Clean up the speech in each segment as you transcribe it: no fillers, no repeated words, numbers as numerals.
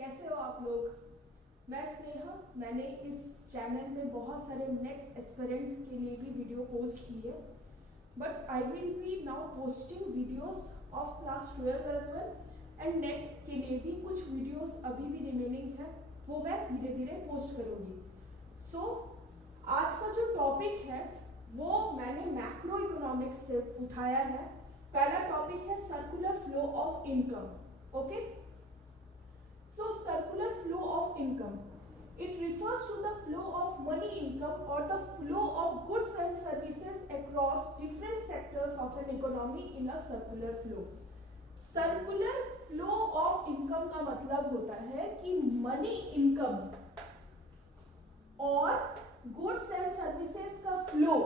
कैसे हो आप लोग। मैं स्नेहा। मैंने इस चैनल में बहुत सारे नेट एस्पिरेंट्स के लिए भी वीडियो पोस्ट किए, but I will be now posting videos of class 12 as well and NET के लिए भी कुछ वीडियोस अभी भी रिमेनिंग है, वो मैं धीरे धीरे पोस्ट करूँगी। सो आज का जो टॉपिक है वो मैंने मैक्रो इकोनॉमिक्स से उठाया है। पहला टॉपिक है circular flow of income. Okay, so circular flow of income, it refers to the flow of money income or the flow of goods and services across different sectors of an economy in a circular flow. Circular flow of income का मतलब होता है कि money income और goods and services का flow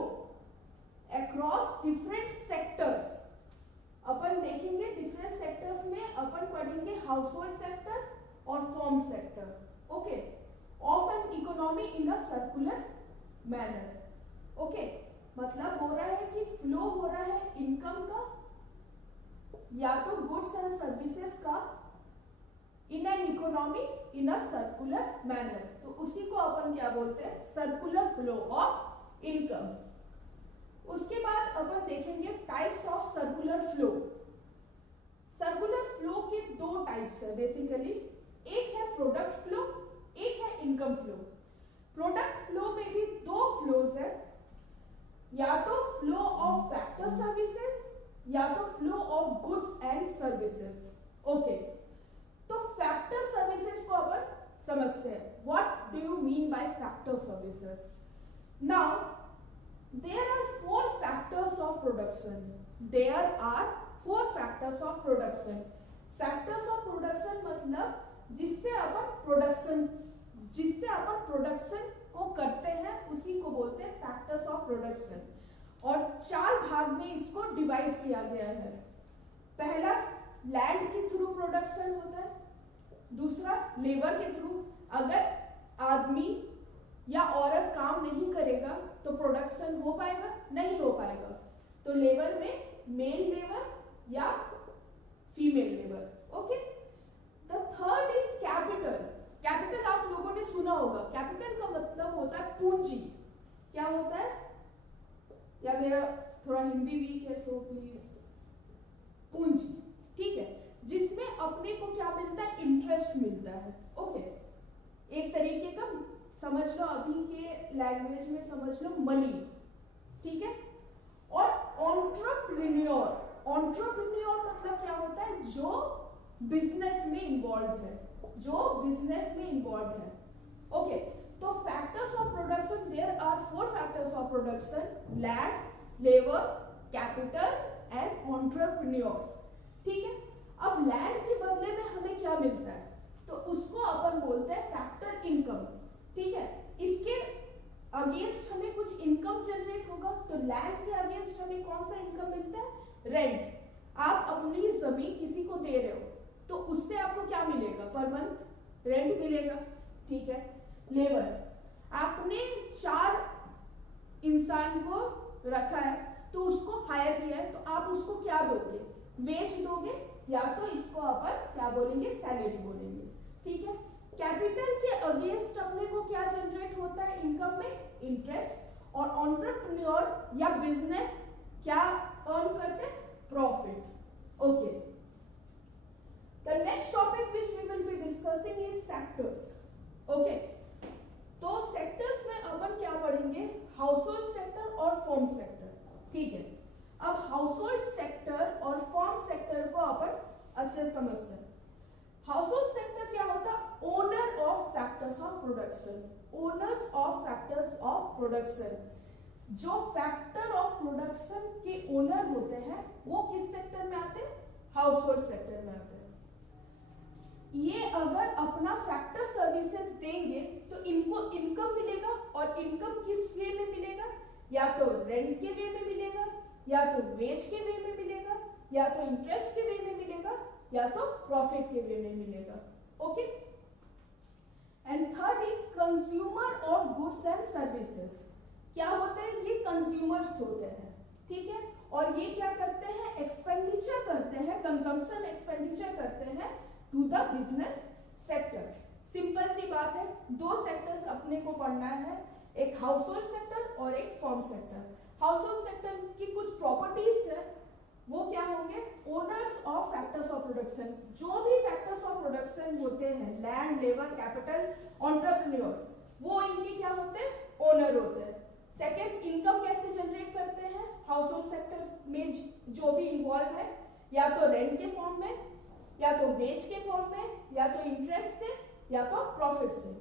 across different sectors. अपन देखेंगे different sectors में अपन पढ़ेंगे हाउस होल्ड सेक्टर और form sector, okay, of an economy in a circular manner. Okay, मतलब हो रहा है कि फ्लो हो रहा है इनकम का या तो गुड्स एंड सर्विसेज का इन an economy in a circular manner, तो उसी को अपन क्या बोलते हैं, सर्कुलर फ्लो ऑफ इनकम। उसके बाद अपन देखेंगे types of circular flow. Circular flow के दो टाइप्स है बेसिकली, एक है प्रोडक्ट फ्लो, एक है इनकम फ्लो। प्रोडक्ट फ्लो में भी दो फ्लोज है, या तो फ्लो ऑफ फैक्टर सर्विसेज या तो flow of goods and services. Okay, तो फैक्टर सर्विसेज को अपन समझते हैं। What do you mean by factor services? Now there are four factors of production. There are four factors of production. Factors of production मतलब जिससे अपन production को करते हैं उसी को बोलते हैं फैक्टर्स ऑफ प्रोडक्शन। और चार भाग में इसको डिवाइड किया गया है। पहला लैंड के थ्रू प्रोडक्शन होता है, दूसरा लेबर के थ्रू, अगर आदमी या औरत काम नहीं करेगा तो प्रोडक्शन हो पाएगा, नहीं हो पाएगा। तो लेबर में मेल लेबर या female labour. Okay, the third is capital. Capital आप लोगों ने सुना होगा, कैपिटल का मतलब होता है पूंजी। क्या होता है, या मेरा थोड़ा हिंदी वीक है सो प्लीज, पूंजी, ठीक है, जिसमें अपने को क्या मिलता है, इंटरेस्ट मिलता है। ओके, एक तरीके का समझ लो, अभी के लैंग्वेज में समझ लो मनी, ठीक है। और एंटरप्रेन्योर, एंटरप्रेन्योर मतलब क्या होता है, जो बिजनेस में इन्वॉल्व है, जो बिजनेस में इन्वॉल्व है। ओके, तो factors of production, there are four factors of production, land, labour, capital and entrepreneur, ठीक है। अब लैंड के बदले में हमें क्या मिलता है, तो उसको अपन बोलते हैं फैक्टर इनकम, ठीक है। इसके अगेंस्ट हमें कुछ इनकम जनरेट होगा, तो लैंड के अगेंस्ट हमें कौन सा इनकम मिलता है, रेंट। आप अपनी जमीन किसी को दे रहे हो तो उससे आपको क्या मिलेगा, पर मंथ रेंट मिलेगा, ठीक है। लेबर, आपने 4 इंसान को रखा है तो उसको हायर किया है, तो आप उसको क्या दोगे, वेज दोगे, या तो इसको अपन क्या बोलेंगे, सैलरी बोलेंगे, ठीक है। कैपिटल के अगेंस्ट अपने को क्या जनरेट होता है इनकम में, इंटरेस्ट। और एंटरप्रेन्योर या बिजनेस क्या अर्न करते हैं, profit. Okay, the next topic which we will be discussing is sectors. Okay, तो सेक्टर्स में अपन क्या पढ़ेंगे, हाउस होल्ड सेक्टर और फर्म सेक्टर, ठीक है। अब हाउस होल्ड सेक्टर और फर्म सेक्टर को अपन अच्छे से समझते हैं। हाउस होल्ड सेक्टर क्या होता है, owner of factors of production, owners of factors of production. जो फैक्टर ऑफ प्रोडक्शन के ओनर होते हैं वो किस सेक्टर में आते हैं, हाउस होल्ड सेक्टर में आते हैं। ये अगर अपना फैक्टर सर्विसेज देंगे तो इनको इनकम मिलेगा, और इनकम किस वे में मिलेगा, या तो रेंट के वे में मिलेगा, या तो वेज के वे में मिलेगा, या तो इंटरेस्ट के वे में मिलेगा, या तो प्रॉफिट के वे में मिलेगा। Okay, and third is consumer of goods and services. क्या होते हैं, ये कंज्यूमर्स होते हैं, ठीक है। और ये क्या करते हैं, एक्सपेंडिचर करते हैं, कंजम्पशन एक्सपेंडिचर करते हैं to the business sector. Simple सी बात है, दो सेक्टर्स अपने को पढ़ना है, एक हाउस होल्ड सेक्टर और एक form sector. House hold sector की कुछ प्रॉपर्टीज है, वो क्या होंगे, owners of factors of production. जो भी फैक्टर्स ऑफ प्रोडक्शन होते हैं, लैंड, लेबर, कैपिटल, एंटरप्रेन्योर, वो इनके क्या होते हैं, ओनर होते हैं। सेकंड, इनकम कैसे जनरेट करते हैं, हाउस होल्ड सेक्टर में जो भी इन्वॉल्व है, या तो रेंट के फॉर्म में, या तो वेज के फॉर्म में, या तो इंटरेस्ट से, या तो प्रॉफिट से।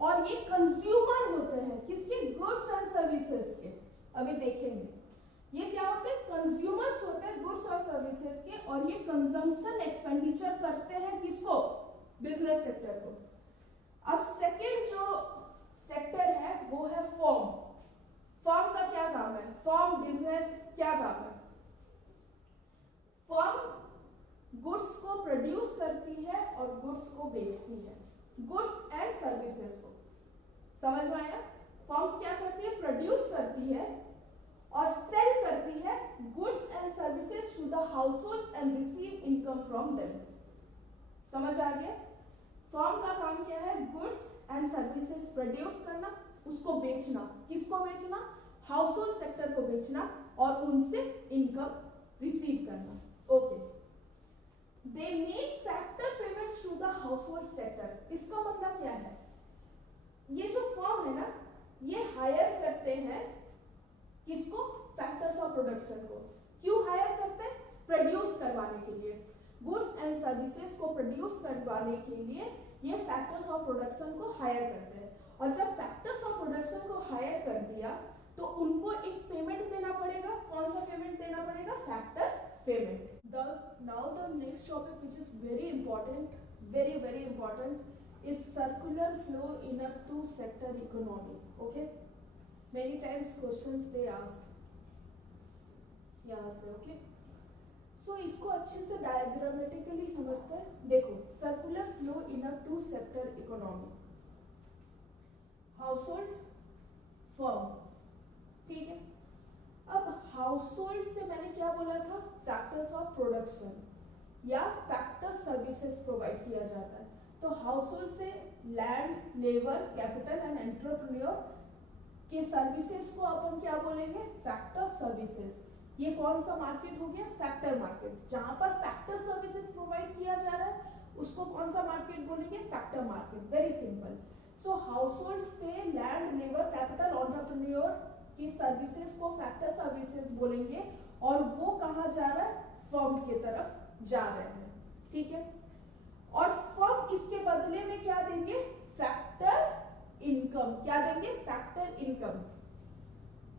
और ये कंज्यूमर होते हैं किसके, गुड्स एंड सर्विसेज के। अभी देखेंगे ये क्या होते हैं, कंज्यूमर्स होते हैं गुड्स और सर्विसेज के, और ये कंजम्पशन एक्सपेंडिचर करते हैं किसको, बिजनेस सेक्टर को। अब सेकंड जो सेक्टर है वो है फर्म। फर्म का क्या काम है, फर्म बिजनेस क्या काम है, फर्म गुड्स को प्रोड्यूस करती है और गुड्स को बेचती है, गुड्स एंड सर्विसेज को। समझ में आया, फर्म्स क्या करती है, प्रोड्यूस करती है और सेल करती है goods and services to the households and receive income from them. समझ आ गया, फर्म का काम क्या है, गुड्स एंड सर्विसेज प्रोड्यूस करना, उसको बेचना, किसको बेचना, हाउसहोल्ड सेक्टर को बेचना और उनसे इनकम रिसीव करना। Okay, they make factor payments to the household sector. इसका मतलब क्या है, ये जो फर्म है ना, ये हायर करते हैं किसको, फैक्टर्स ऑफ प्रोडक्शन को। क्यों हायर करते हैं, प्रोड्यूस करवाने के लिए, गुड्स एंड सर्विसेज को प्रोड्यूस करवाने के लिए ये फैक्टर्स ऑफ प्रोडक्शन को हायर करते हैं। और जब फैक्टर्स ऑफ प्रोडक्शन को हायर कर दिया तो उनको एक पेमेंट देना पड़ेगा। कौन सा पेमेंट देना पड़ेगा, factor payment. Now the next topic which is very important, very important, is circular flow in a two sector economy. Okay, many times questions they ask यहाँ से। okay, so इसको अच्छे से डायग्रामेटिकली समझते हैं। देखो, circular flow in a two sector economy, household, firm, ठीक है। अब हाउसहोल्ड से मैंने क्या बोला था, फैक्टर्स ऑफ प्रोडक्शन या फैक्टर सर्विसेज प्रोवाइड किया जाता है। तो हाउसहोल्ड से land, labour, capital and entrepreneur के सर्विसेज को अपन क्या बोलेंगे, फैक्टर सर्विसेज। ये कौन सा मार्केट हो गया, फैक्टर मार्केट। जहां पर फैक्टर सर्विसेज प्रोवाइड किया जा रहा है उसको कौन सा मार्केट बोलेंगे, factor market. Very simple. So household से लैंड, लेबर, कैपिटल, एंटरप्रेन्योर की सर्विसेज को फैक्टर सर्विसेज बोलेंगे, और वो कहां जा रहा है, फर्म की तरफ जा रहे हैं, ठीक है। और फर्म इसके बदले में क्या देंगे, फैक्टर इनकम। क्या देंगे, फैक्टर इनकम।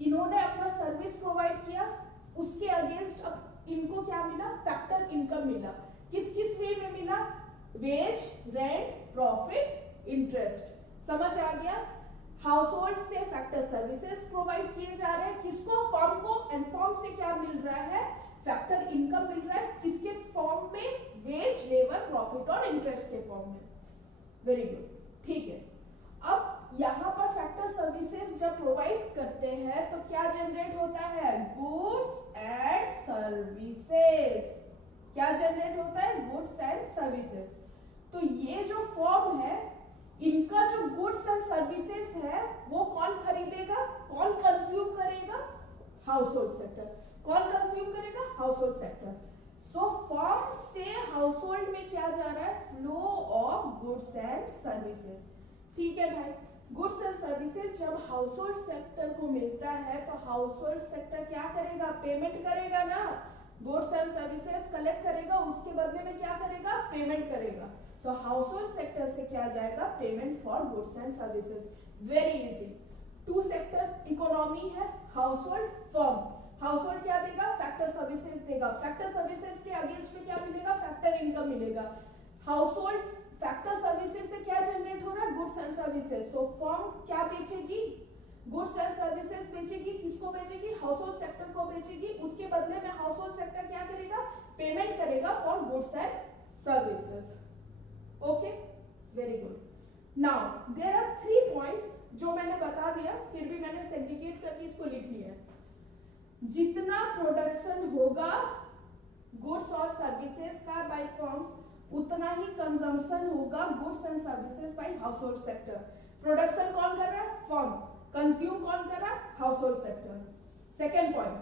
इन्होंने अपना सर्विस प्रोवाइड किया, उसके अगेंस्ट अब इनको क्या मिला, फैक्टर इनकम मिला। किस किस वे में मिला, वेज, रेंट, प्रॉफिट, इंटरेस्ट। समझ आ गया, हाउसहोल्ड से फैक्टर सर्विसेज प्रोवाइड किए जा रहे हैं किसको, फर्म को, एंड फर्म से क्या मिल रहा है, फैक्टर इनकम मिल रहा है। किसके फॉर्म में, वेज, लेबर, प्रॉफिट और इंटरेस्ट के फॉर्म में। वेरी गुड, ठीक है। अब यहाँ पर फैक्टर सर्विसेज जब प्रोवाइड करते हैं तो क्या जनरेट होता है, गुड्स एंड सर्विसेज। क्या जनरेट होता है, गुड्स एंड सर्विसेज। तो ये जो फर्म है, इनका जो गुड्स एंड सर्विसेज है वो कौन खरीदेगा, कौन कंज्यूम करेगा, हाउसहोल्ड सेक्टर। कौन कंज्यूम करेगा, हाउसहोल्ड सेक्टर। सो फर्म से हाउसहोल्ड में क्या जा रहा है, flow of goods and services. ठीक है भाई, गुड्स एंड सर्विसेज जब हाउसहोल्ड सेक्टर को मिलता है तो हाउसहोल्ड सेक्टर क्या करेगा, पेमेंट करेगा ना, गुड्स एंड सर्विसेज कलेक्ट करेगा, उसके बदले में क्या करेगा, पेमेंट करेगा। तो हाउसहोल्ड सेक्टर से क्या जाएगा, payment for goods and services. Very easy. Two sector economy है, हाउसहोल्ड, फर्म। हाउसहोल्ड क्या देगा, फैक्टर सर्विसेज देगा, फैक्टर सर्विसेज के अगेंस्ट में क्या मिलेगा, फैक्टर इनकम मिलेगा। हाउसहोल्ड फैक्टर सर्विसेज से क्या जनरेट हो रहा है, गुड्स एंड सर्विसेज। तो फर्म क्या बेचेगी, गुड्स एंड सर्विसेज बेचेगी, किसको बेचेगी, हाउसहोल्ड सेक्टर को बेचेगी। उसके बदले में हाउसहोल्ड सेक्टर क्या करेगा, पेमेंट करेगा for goods and services. Okay, very good. Now there are 3 points जो मैंने बता दिया, फिर भी मैंने सेग्रीगेट करके इसको लिख लिया। जितना प्रोडक्शन होगा गुड्स और सर्विसेज का बाय फर्म्स, उतना ही कंजम्पशन होगा goods and services by house hold sector. Production कौन कर रहा है? फर्म। कंज्यूम कौन कर रहा है? House hold sector. Second point,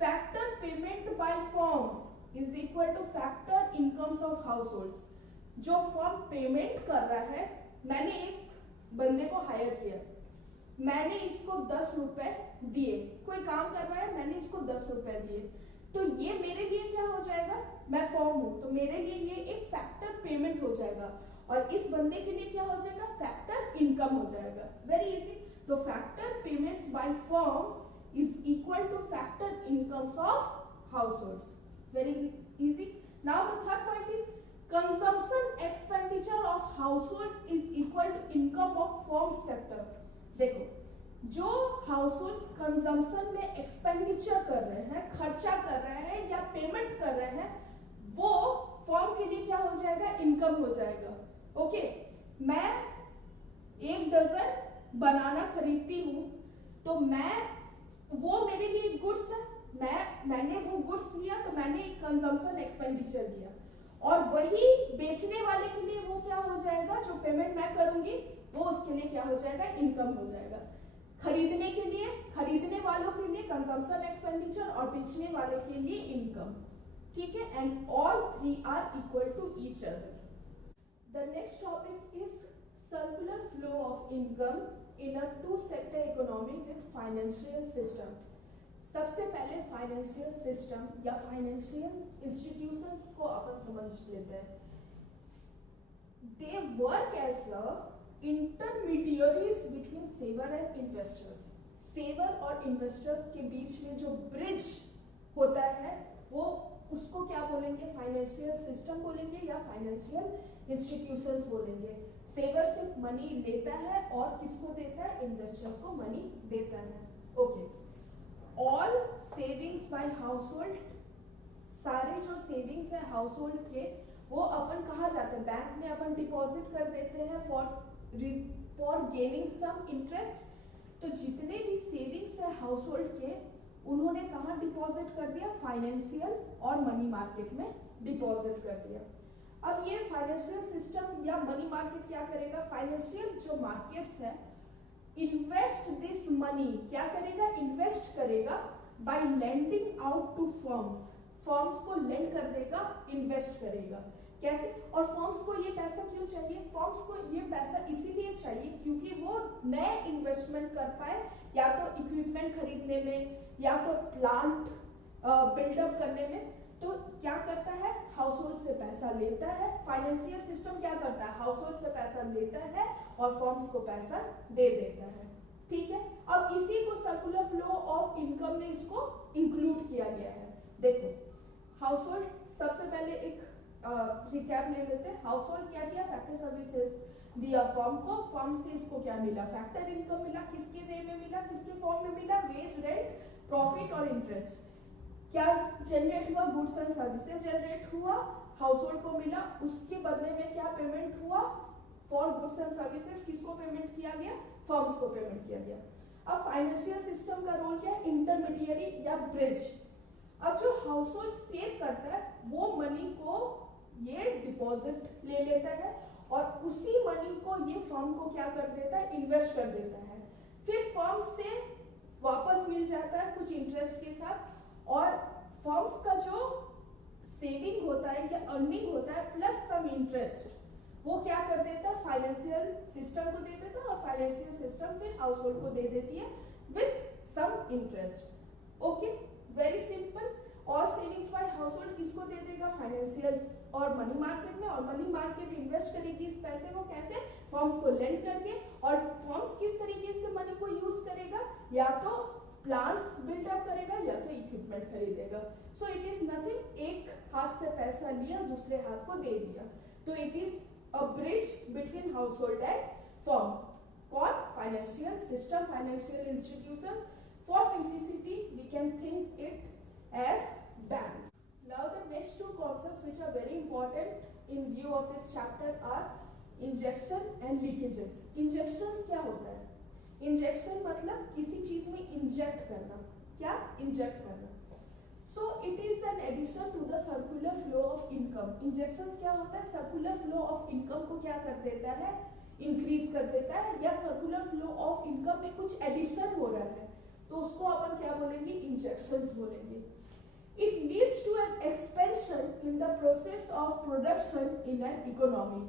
factor payment by firms is equal to factor incomes of house holds. जो फर्म पेमेंट कर रहा है, मैंने एक बंदे को हायर किया, मैंने इसको 10 रुपए दिए, कोई काम कर रहा है, मैंने इसको 10 रुपए दिए, तो ये मेरे लिए क्या हो जाएगा? मैं फर्म हूं तो मेरे लिए ये एक फैक्टर पेमेंट हो जाएगा, और इस बंदे के लिए क्या हो जाएगा? फैक्टर इनकम हो जाएगा। Very easy. तो factor payments by firms is equal to factor incomes of households. Very easy. Now the third point is consumption expenditure of household is equal to income of firm sector. देखो, जो households consumption में expenditure कर रहे हैं, खर्चा कर रहे हैं या पेमेंट कर रहे हैं, वो फर्म के लिए क्या हो जाएगा? इनकम हो जाएगा। ओके, मैं 1 डजन बनाना खरीदती हूँ, तो वो मेरे लिए गुड्स है, मैंने वो गुड्स लिया, तो मैंने एक कंजम्पशन एक्सपेंडिचर लिया, और वही बेचने वाले के लिए वो क्या हो जाएगा? जो पेमेंट मैं करूंगी वो उसके लिए क्या हो जाएगा? इनकम हो जाएगा। खरीदने वालों के लिए कंजम्पशन एक्सपेंडिचर और बेचने वाले के लिए इनकम। ठीक है, and all 3 are equal to each other. The next topic is circular flow of income in a 2 sector economy with financial system. सबसे पहले फाइनेंशियल सिस्टम या फाइनेंशियल इंस्टीट्यूशंस को अपन समझ लेते हैं। They work as a intermediaries between saver and investors. Saver और investors के बीच में जो ब्रिज होता है, वो उसको क्या बोलेंगे? फाइनेंशियल सिस्टम बोलेंगे या फाइनेंशियल इंस्टीट्यूशंस बोलेंगे। सेवर से मनी लेता है और किसको देता है? इन्वेस्टर्स को मनी देता है। Okay, all savings by household, सारे जो सेविंग्स है हाउसहोल्ड के, वो अपन कहाँ जाते हैं? बैंक में अपन डिपॉजिट कर देते हैं फॉर गेनिंग सम इंटरेस्ट। तो जितने भी सेविंग्स है हाउसहोल्ड के, उन्होंने कहाँ डिपॉजिट कर दिया? फाइनेंशियल और मनी मार्केट में डिपॉजिट कर दिया। अब ये फाइनेंशियल सिस्टम या मनी मार्केट क्या करेगा? फाइनेंशियल जो मार्केट्स है, इन्वेस्ट दिस मनी, क्या करेगा? इन्वेस्ट करेगा by lending out to firms. Firms को लेंड कर देगा, इन्वेस्ट करेगा। कैसे? और फर्म्स को ये पैसा क्यों चाहिए? फर्म्स को ये पैसा इसीलिए चाहिए क्योंकि वो नए इन्वेस्टमेंट कर पाए, या तो इक्विपमेंट खरीदने में, या तो प्लांट बिल्डअप करने में। तो क्या करता है? हाउसहोल्ड से पैसा लेता है। फाइनेंशियल सिस्टम क्या करता है? हाउसहोल्ड से पैसा लेता है और फर्म्स को पैसा दे देता है। ठीक है, अब इसी को सर्कुलर फ्लो ऑफ इनकम में इसको इंक्लूड किया गया है। देखो, हाउसहोल्ड, सबसे पहले एक रिकैप ले लेते हैं। हाउसहोल्ड क्या किया? फैक्टर सर्विसेज दिया फर्म को, फर्म से इसको क्या मिला? फैक्टर इनकम मिला। किसके वे में मिला? किसके फॉर्म में मिला? वेज, रेंट, प्रॉफिट और इंटरेस्ट। क्या जनरेट हुआ? गुड्स एंड सर्विसेज जनरेट हुआ, हाउसहोल्ड को मिला। उसके बदले में क्या पेमेंट हुआ? फॉर गुड्स एंड सर्विसेज किसको पेमेंट किया गया? फर्म्स को पेमेंट किया गया। अब फाइनेंशियल सिस्टम का रोल क्या है? इंटरमीडिएरी या ब्रिज। अब जो हाउसहोल्ड सेव करता है, वो मनी को ये डिपॉजिट ले लेता है, और उसी मनी को ये फर्म को क्या कर देता है? इन्वेस्ट कर देता है। फिर फर्म से वापस मिल जाता है कुछ इंटरेस्ट के साथ, और फर्म्स का जो सेविंग होता है या अर्निंग होता है प्लस सम इंटरेस्ट, वो क्या कर देता है? फाइनेंशियल सिस्टम को दे देता है, और फाइनेंशियल सिस्टम फिर हाउसहोल्ड को दे देती है with some interest. Okay, very simple. और सेविंग्स बाय हाउसहोल्ड किसको दे देगा? फाइनेंशियल और मनी मार्केट में, और मनी मार्केट इन्वेस्ट करेगी इस पैसे को। कैसे? फर्म्स को लेंड करके। और फर्म्स किस तरीके से मनी को यूज करेगा? या तो प्लांट्स बिल्डअप करेगा, या तो इक्विपमेंट खरीदेगा। सो इट इज नथिंग, एक हाथ से पैसा लिया, दूसरे हाथ को दे दिया। तो it is a bridge between household and firm. कौन? Financial system, financial institutions. For simplicity we can think it as banks. Now the next two concepts which are very important in view of this chapter are injection and leakages. Injections क्या होता है? Injection मतलब किसी चीज में inject करना। क्या? Inject करना। So it is an addition to the circular flow of income. Injection क्या होता है, सर्कुलर फ्लो ऑफ इनकम को क्या कर देता है, इंक्रीज कर देता है, या सर्कुलर फ्लो ऑफ इनकम में कुछ एडिशन हो रहा है तो उसको अपन क्या बोलेंगे, इंजेक्शंस बोलेंगे। It leads to an expansion in the process of production in an economy.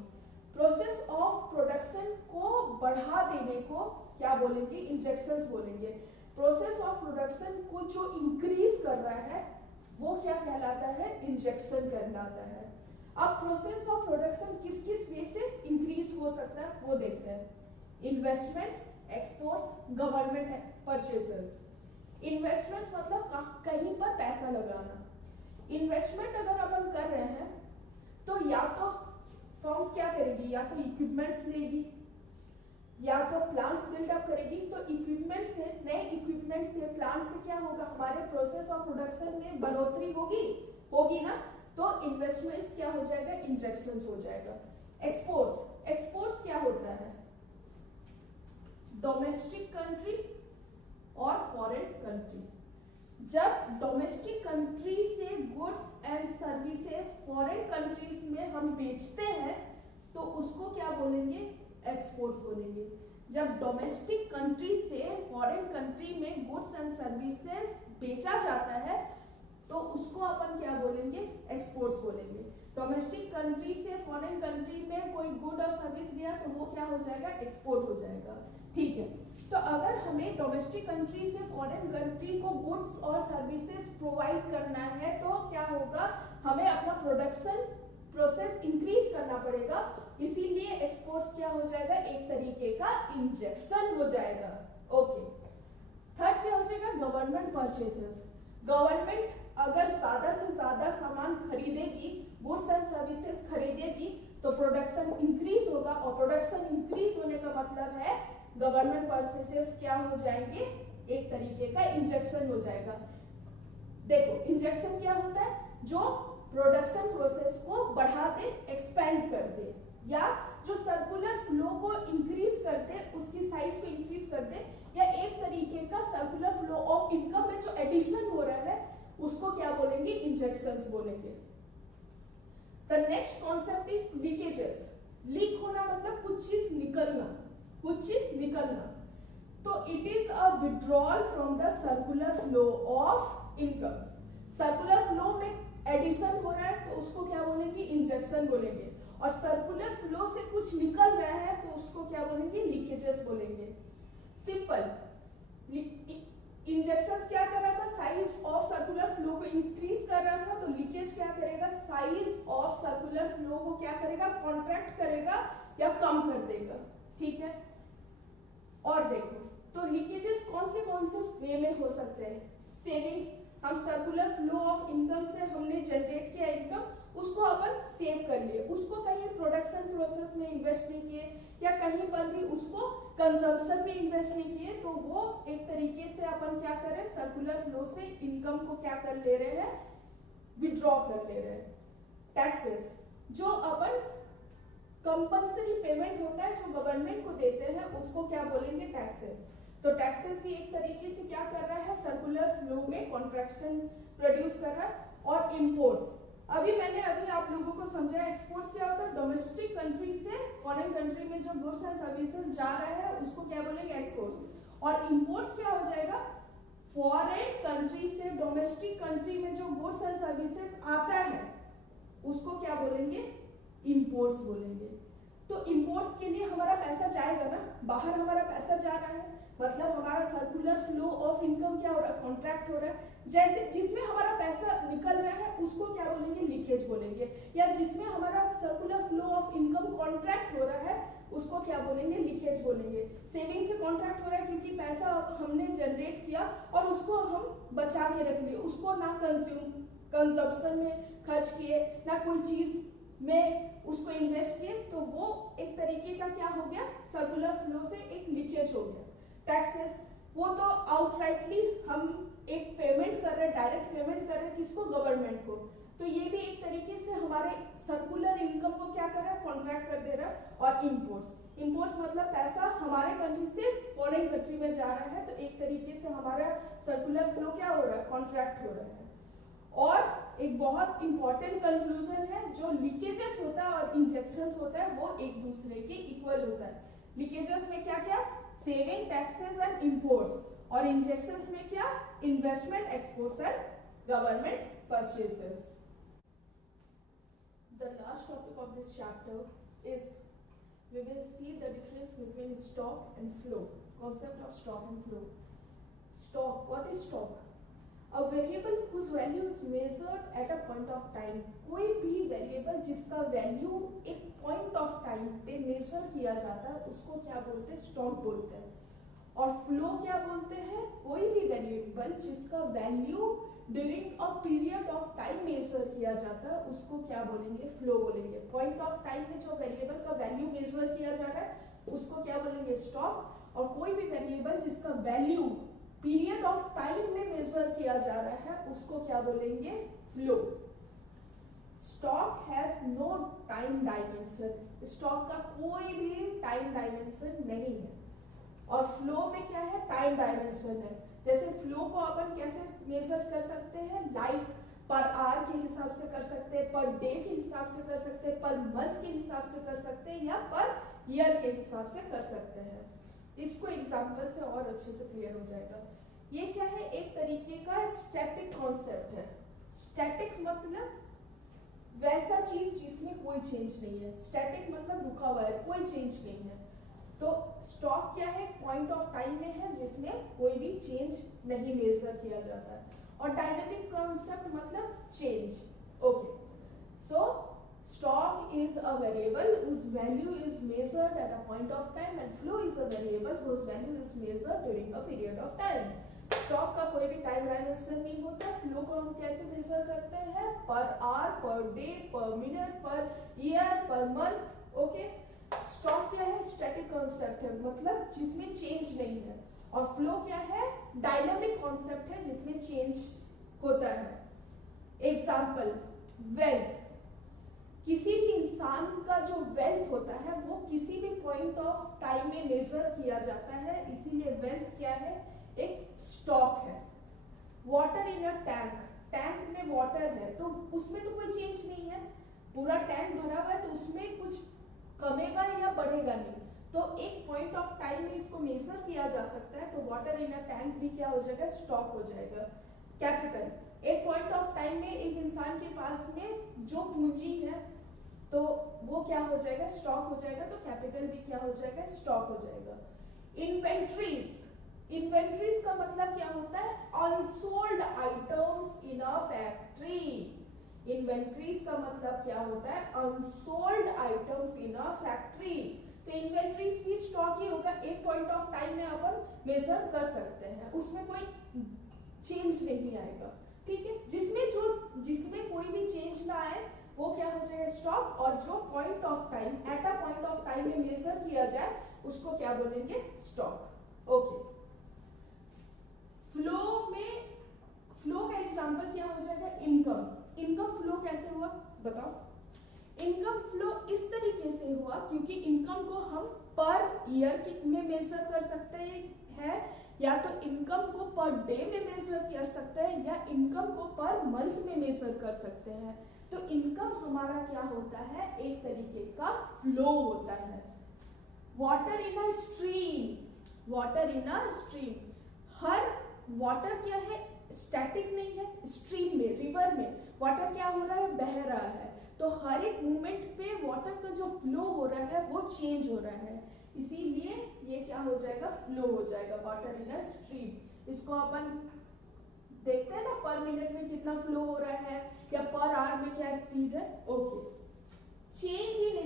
Process of production को बढ़ा देने को क्या बोलेंगे, इंजेक्शंस बोलेंगे। प्रोसेस ऑफ प्रोडक्शन को जो इंक्रीज कर रहा है वो क्या कहलाता है, इंजेक्शन कहलाता है। अब प्रोसेस ऑफ प्रोडक्शन किस किस वे से इंक्रीज हो सकता है वो देखते हैं। Investments, exports, government purchases. Investments मतलब कहीं पर पैसा लगाना। इन्वेस्टमेंट अगर अपन कर रहे हैं तो या तो फर्म्स क्या करेगी, या तो इक्विपमेंट्स लेगी या तो प्लांट्स बिल्डअप करेगी। तो इक्विपमेंट से, नए इक्विपमेंट से, प्लांट से क्या होगा, हमारे प्रोसेस ऑफ प्रोडक्शन में बढ़ोतरी होगी ना, तो इन्वेस्टमेंट्स क्या हो जाएगा, इंजेक्शंस हो जाएगा। एक्सपोर्ट्स, एक्सपोर्ट्स क्या होता है, डोमेस्टिक कंट्री और फॉरेन कंट्री। जब डोमेस्टिक कंट्री से goods and services foreign countries में हम बेचते हैं तो उसको क्या बोलेंगे, एक्सपोर्ट्स बोलेंगे। जब डोमेस्टिक कंट्री से फॉरेन कंट्री में गुड्स एंड सर्विसेज बेचा जाता है तो उसको अपन क्या बोलेंगे, एक्सपोर्ट्स बोलेंगे। डोमेस्टिक कंट्री से फॉरेन कंट्री में कोई गुड और सर्विस गया तो वो क्या हो जाएगा, एक्सपोर्ट हो जाएगा। ठीक है, तो अगर हमें डोमेस्टिक कंट्री से फॉरेन कंट्री को गुड्स और सर्विसेज प्रोवाइड करना है तो क्या होगा, हमें अपना प्रोडक्शन प्रोसेस इंक्रीज करना पड़ेगा। इसीलिए एक्सपोर्ट्स क्या हो जाएगा, एक तरीके का इंजेक्शन हो जाएगा। ओके, थर्ड क्या हो जाएगा, गवर्नमेंट परचेसेस। गवर्नमेंट अगर ज्यादा से ज्यादा सामान खरीदेगी, गुड्स एंड सर्विसेज खरीदेगी तो प्रोडक्शन इंक्रीज होगा, और प्रोडक्शन इंक्रीज होने का मतलब है गवर्नमेंट परचेसेस क्या हो जाएंगे, एक तरीके का इंजेक्शन हो जाएगा। देखो इंजेक्शन क्या होता है, जो प्रोडक्शन प्रोसेस को बढ़ा दे, एक्सपेंड कर दे, या जो सर्कुलर फ्लो को इंक्रीज कर दे, उसकी साइज को इंक्रीज कर दे, या एक तरीके का सर्कुलर फ्लो ऑफ इनकम में जो एडिशन हो रहा है उसको क्या बोलेंगे, इंजेक्शंस बोलेंगे। The next concept is leakages. Leak होना मतलब कुछ चीज निकलना, कुछ चीज निकलना। तो it is a withdrawal from the circular flow of income. Circular flow में एडिशन हो रहा है तो उसको क्या बोलेंगे, इंजेक्शन बोलेंगे। और सर्कुलर फ्लो से कुछ निकल रहा है तो उसको क्या बोलेंगे, लीकेजेस बोलेंगे। सिंपल, इंजेक्शन क्या कर रहा था, साइज ऑफ सर्कुलर फ्लो को इंक्रीज कर रहा था, तो लीकेज क्या करेगा, साइज ऑफ सर्कुलर फ्लो को क्या करेगा, कॉन्ट्रैक्ट करेगा या कम कर देगा। ठीक है, और देखो तो लीकेजेस कौन से वे में हो सकते हैं। सेविंग्स, हम सर्कुलर फ्लो ऑफ इनकम से हमने जनरेट किया इनकम, उसको अपन सेव कर लिए, उसको कहीं प्रोडक्शन प्रोसेस में इन्वेस्ट नहीं किए, या कहीं पर भी उसको कंजम्पशन में इन्वेस्ट नहीं किए, तो वो एक तरीके से अपन क्या कर रहे हैं, सर्कुलर फ्लो से इनकम को क्या कर ले रहे हैं, विड्रॉ कर ले रहे हैं। टैक्सेस, जो अपन कंपल्सरी पेमेंट होता है जो गवर्नमेंट को देते हैं उसको क्या बोलेंगे, टैक्सेस। तो टैक्सेस भी एक तरीके से क्या कर रहा है, सर्कुलर फ्लो में कॉन्ट्रैक्शन प्रोड्यूस कर रहा है। और इंपोर्ट्स, अभी आप लोगों को समझाया, एक्सपोर्ट्स क्या होता है, डोमेस्टिक कंट्री से फॉरेन कंट्री में जो गुड्स एंड सर्विसेज जा रहा है उसको क्या बोलेंगे, एक्सपोर्ट्स। और इंपोर्ट्स क्या हो जाएगा, फॉरेन कंट्री से डोमेस्टिक कंट्री में जो गुड्स एंड सर्विसेज आता है उसको क्या बोलेंगे, इंपोर्ट्स बोलेंगे। तो इंपोर्ट्स के लिए हमारा पैसा जाएगा ना, बाहर हमारा पैसा जा रहा है, मतलब हमारा सर्कुलर फ्लो ऑफ इनकम क्या हो रहा है, कॉन्ट्रैक्ट हो रहा है। जैसे जिसमें हमारा पैसा निकल रहा है उसको क्या बोलेंगे, लीकेज बोलेंगे, या जिसमें हमारा circular flow of income contract हो रहा है उसको क्या बोलेंगे, लीकेज बोलेंगे। सेविंग से कॉन्ट्रैक्ट हो रहा है क्योंकि पैसा हमने जनरेट किया और उसको हम बचा के रख लिए, उसको ना कंजम्पशन में खर्च किए, ना कोई चीज में उसको इन्वेस्ट किए, तो वो एक तरीके का क्या हो गया, सर्कुलर फ्लो से एक लीकेज हो गया। टैक्सेस, वो तो आउटराइटली हम एक पेमेंट कर रहे हैं, डायरेक्ट पेमेंट कर रहे हैं, किसको, गवर्नमेंट को, तो ये भी एक तरीके से हमारे सर्कुलर इनकम को क्या कर रहा है, कॉन्ट्रैक्ट कर दे रहा है। और इंपोर्ट्स मतलब पैसा हमारे कंट्री से फॉरेन कंट्री में जा रहा है, तो एक तरीके से हमारा सर्कुलर फ्लो क्या हो रहा है, कॉन्ट्रैक्ट हो रहा है। और एक बहुत इंपॉर्टेंट कंक्लूजन है, जो लीकेजेस होता है और इंजेक्शंस होता है वो एक दूसरे के इक्वल होता है। लीकेजेस में क्या क्या, सेविंग, टैक्सेस एंड इंपोर्ट्स, और इंजेक्शंस में क्या, investment, exports and government purchases. The last topic of this chapter is we will see the difference between stock and flow. Concept of stock and flow. Stock, what is stock? A variable whose value is measured at a point of time. कोई भी variable जिसका value एक point of time पे major किया जाता है उसको क्या बोलते हैं, स्टॉक बोलते हैं। और फ्लो क्या बोलते हैं, कोई भी वेरिएबल जिसका value during a period of time measure किया जाता है उसको क्या बोलेंगे, फ्लो बोलेंगे। पॉइंट ऑफ टाइम में जो वेरिएबल का वैल्यू मेजर किया जा रहा है उसको क्या बोलेंगे, स्टॉक। और कोई भी वेरिएबल जिसका वैल्यू पीरियड ऑफ टाइम में मेजर किया जा रहा है उसको क्या बोलेंगे, flow. Stock has no time dimension, stock का कोई भी टाइम डायमेंशन नहीं है। और फ्लो में क्या है, टाइम डायमेंशन है। जैसे फ्लो को अपन कैसे मेजर कर सकते हैं, लाइक पर आवर के हिसाब से कर सकते हैं, पर डे के हिसाब से कर सकते हैं, पर मंथ के हिसाब से कर सकते हैं, या पर ईयर के हिसाब से कर सकते हैं। इसको एग्जांपल से और अच्छे से क्लियर हो जाएगा। ये क्या है, एक तरीके का स्टैटिक कॉन्सेप्ट है। स्टैटिक मतलब वैसा चीज जिसमें कोई चेंज नहीं है। स्टैटिक मतलब रुका हुआ है, कोई चेंज नहीं है। तो स्टॉक क्या है, पॉइंट ऑफ टाइम में है जिसमें कोई भी चेंज नहीं मेजर किया जाता है। और डायनेमिक कॉन्सेप्ट मतलब change. Okay, so stock is a variable whose value is measured at a point of time and flow is a variable whose value is measured during a period of time. Stock का कोई भी time dimension नहीं होता। Flow को हम कैसे major करते हैं, पर आवर, पर डे, पर minute, per year, per month. Okay, stock क्या है, स्टैटिक कॉन्सेप्ट है, मतलब जिसमें चेंज नहीं है। और फ्लो क्या है, डायनामिक कॉन्सेप्ट है जिसमें चेंज होता है। Example, wealth. किसी भी इंसान का जो वेल्थ होता है वो किसी भी पॉइंट ऑफ टाइम में मेजर किया जाता है, इसीलिए वेल्थ क्या है, एक स्टॉक है। Water in a tank, tank में वाटर है तो उसमें तो कोई चेंज नहीं है, पूरा टैंक भरा हुआ है तो उसमें कुछ कमेगा या बढ़ेगा नहीं। तो एक पॉइंट ऑफ टाइम में इसको मेजर किया जा सकता है, तो वाटर इन अ टैंक भी क्या हो जाएगा, स्टॉक हो जाएगा। कैपिटल, एक पॉइंट ऑफ टाइम में एक इंसान के पास में जो पूंजी है तो वो क्या हो जाएगा, स्टॉक हो जाएगा। तो कैपिटल भी क्या हो जाएगा, स्टॉक हो जाएगा। इन्वेंट्रीज, इन्वेंट्रीज का मतलब क्या होता है, unsold items in a factory. Inventories का मतलब क्या होता है, unsold items in a factory. तो इन्वेंट्रीज भी स्टॉक ही होगा, एक पॉइंट ऑफ टाइम में अपन मेजर कर सकते हैं, उसमें कोई चेंज नहीं आएगा। ठीक है, जिसमें कोई भी चेंज ना आए वो क्या हो जाएगा, स्टॉक। और जो point of time, at a point of time में मेजर किया जाए उसको क्या बोलेंगे, स्टॉक। ओके, फ्लो में, फ्लो का एग्जांपल क्या हो जाएगा, इनकम। इनकम फ्लो कैसे हुआ बताओ। इनकम फ्लो इस तरीके से हुआ क्योंकि इनकम को हम पर ईयर में मेजर कर सकते हैं, या तो इनकम को पर डे में मेजर कर सकते हैं, या इनकम को पर मंथ में मेजर कर सकते हैं। तो इनकम हमारा क्या होता है, एक तरीके का फ्लो होता है। Water in a stream, water in a stream, her water क्या है, स्टैटिक नहीं है। स्ट्रीम में, रिवर में वाटर क्या हो रहा है, बह रहा है। तो हर एक मूवमेंट पे वाटर का जो फ्लो हो रहा है वो चेंज हो रहा है, इसीलिए ये क्या हो जाएगा, फ्लो हो जाएगा, वाटर इन अ स्ट्रीम। इसको अपन देखते हैं ना, पर मिनट में कितना फ्लो हो रहा है या पर आवर में क्या स्पीड है। ओके, चेंज इन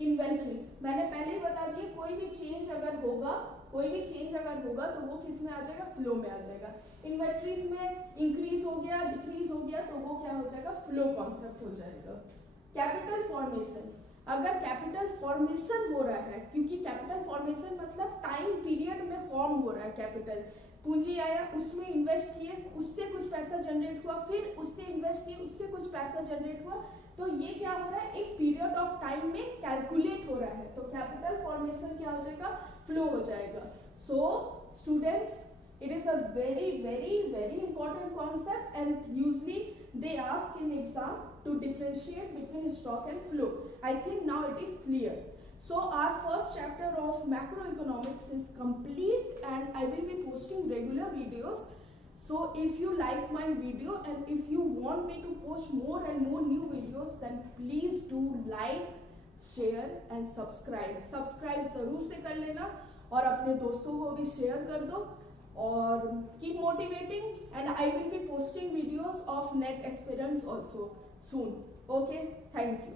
इन्वेंट्रीज, मैंने पहले ही बता दिया, कोई भी चेंज अगर होगा तो वो किस में आ जाएगा, फ्लो में आ जाएगा। इन्वेंट्रीज में इंक्रीज हो गया, डिक्रीज हो गया, तो वो क्या हो जाएगा, फ्लो कॉन्सेप्ट हो जाएगा। कैपिटल फॉर्मेशन, अगर कैपिटल फॉर्मेशन हो रहा है, क्योंकि कैपिटल फॉर्मेशन मतलब टाइम पीरियड में फॉर्म हो रहा है कैपिटल, पूंजी आया, उसमें इन्वेस्ट किए, उससे कुछ पैसा जनरेट हुआ, फिर उससे इन्वेस्ट किए, उससे कुछ पैसा जनरेट हुआ, तो ये क्या हो रहा है, एक पीरियड ऑफ टाइम में कैलकुलेट हो रहा है, तो कैपिटल फॉर्मेशन क्या हो जाएगा, फ्लो हो जाएगा। So students, It is a very important concept, and usually they ask in exam to differentiate between stock and flow. I think now it is clear. So our first chapter of macroeconomics is complete, and I will be posting regular videos. So if you like my video and if you want me to post more and more new videos, then please do like, share and subscribe जरूर से कर लेना, और अपने दोस्तों को भी share कर दो, और keep motivating, and I will B posting videos of net aspirants also soon. Okay, thank you.